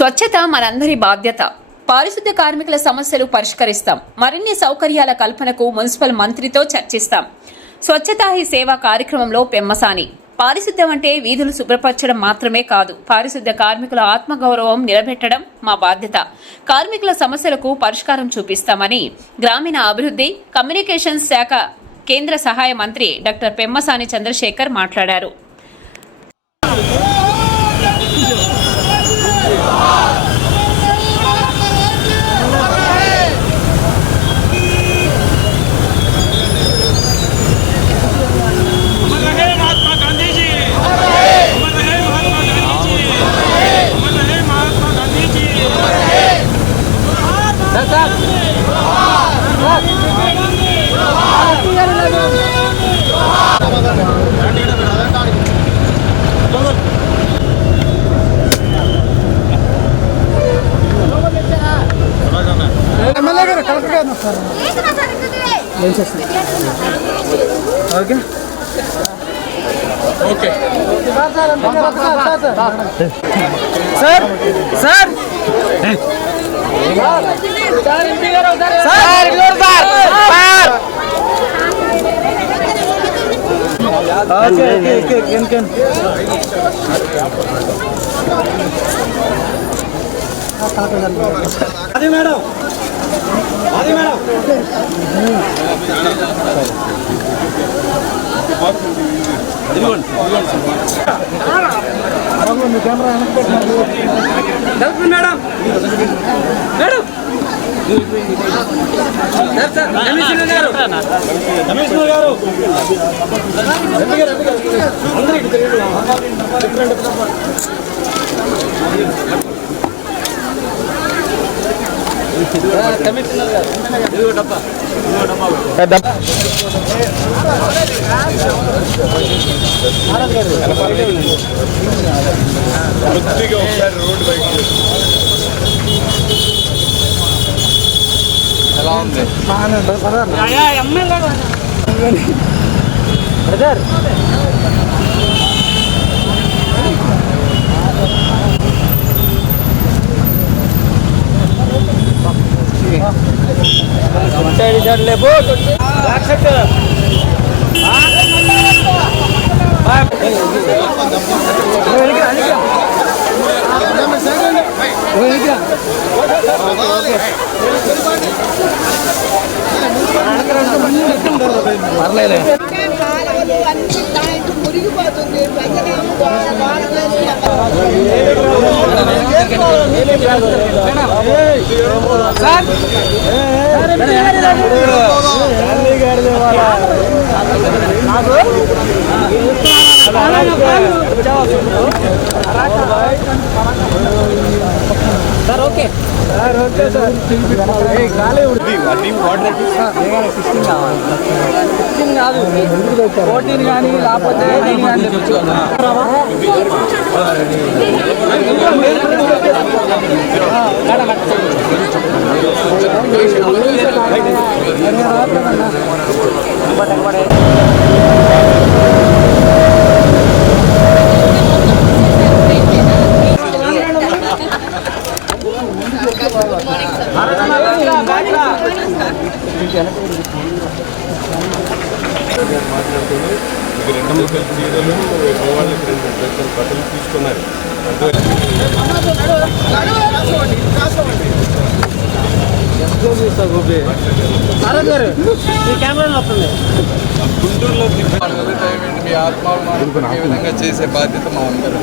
స్వచ్ఛత మనందరి బాధ్యత. పారిశుద్ధ్య కార్మికుల సమస్యలు పరిష్కరిస్తాం. మరిన్ని సౌకర్యాల కల్పనకు మున్సిపల్ మంత్రితో చర్చిస్తాం. స్వచ్ఛతా హీ సేవ కార్యక్రమంలో పెమ్మసాని. పారిశుద్ధ్యం అంటే వీధులు శుభ్రపరచడం మాత్రమే కాదు పారిశుద్ధ్య కార్మికుల ఆత్మగౌరవం నిలబెట్టడం మా బాధ్యత. కార్మికుల సమస్యలకు పరిష్కారం చూపిస్తామని గ్రామీణ అభివృద్ధి కమ్యూనికేషన్స్ శాఖ కేంద్ర సహాయ మంత్రి డాక్టర్ పెమ్మసాని చంద్రశేఖర్ మాట్లాడారు. Okay okay sir sir sir ఇదిగో sir sir okay okay okay can can అది మేడం అది మేడం మేడం మేడం కమిషనర్ గారు కమిషనర్ గారు కమిషనర్ గారు డబ్బా ఎలా ఉంది బ్రదర్ సైడ్ సైడ్ లేబో బ్యాక్ సైడ్ పర్లేదు సార్ ఓకే. సిక్స్టీన్ కాదు ఫోర్టీన్ కానీ లేకపోతే నైన్ కానీ చీరలు వాళ్ళకి రెండు డ్రెస్సులు బట్టలు తీసుకున్నారు. గుంటూరులో మీ ఆత్మాభిమానం ఏ విధంగా చేసే బాధ్యత మా అందరం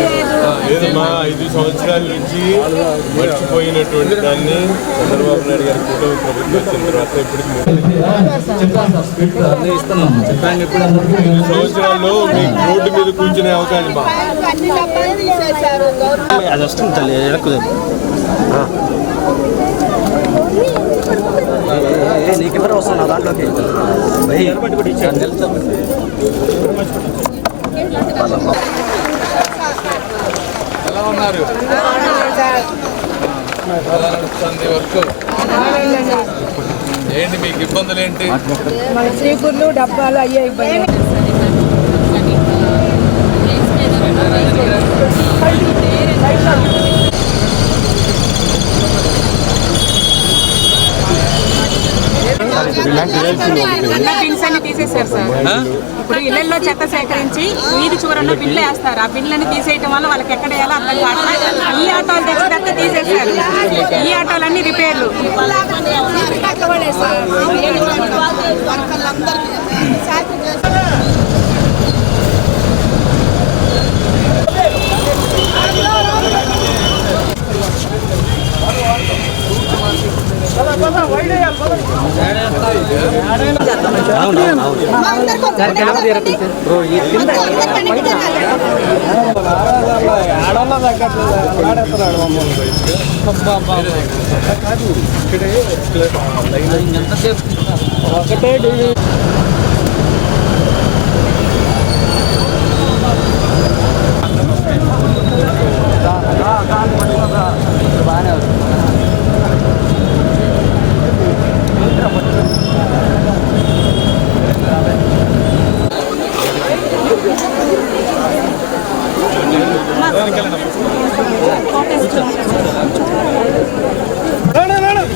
లేదమ్మా ఐదు సంవత్సరాల నుంచి మర్చిపోయినటువంటి దాన్ని చంద్రబాబు నాయుడు గారి కూటమి ప్రభుత్వం వచ్చిన తర్వాత ఇప్పటికి ఐదు సంవత్సరాల్లో మీకు రోడ్డు మీద కూర్చునే అవకాశం అది వస్తుంది తల్లి ఎడక్కుదు నీకు ఎవరు వస్తున్నా దాంట్లోకి? ఉన్నారు వరకు ఏంటి మీకు ఇబ్బందులు ఏంటి? శ్రీకుళ్ళు డబ్బాలు అయ్యే ఇబ్బంది ఇలాంటి తీసేశారు సార్? ఇప్పుడు ఇళ్ళలో చెత్త సేకరించి వీధి చివరలో బిల్లు వేస్తారు. ఆ బిల్లుని తీసేయటం వల్ల వాళ్ళకి ఎక్కడ వేయాలో కావట్లేదు ఈ ఆటోలు తెచ్చినట్టు తీసేశారు. ఈ ఆటోలన్నీ రిపేర్లు. ఆడవాళ్ళ తగ్గట్లేదు ఆడేస్తున్నాడు మమ్మల్ని ఒకటే టీవీ బాగానే வேணும் வேணும்.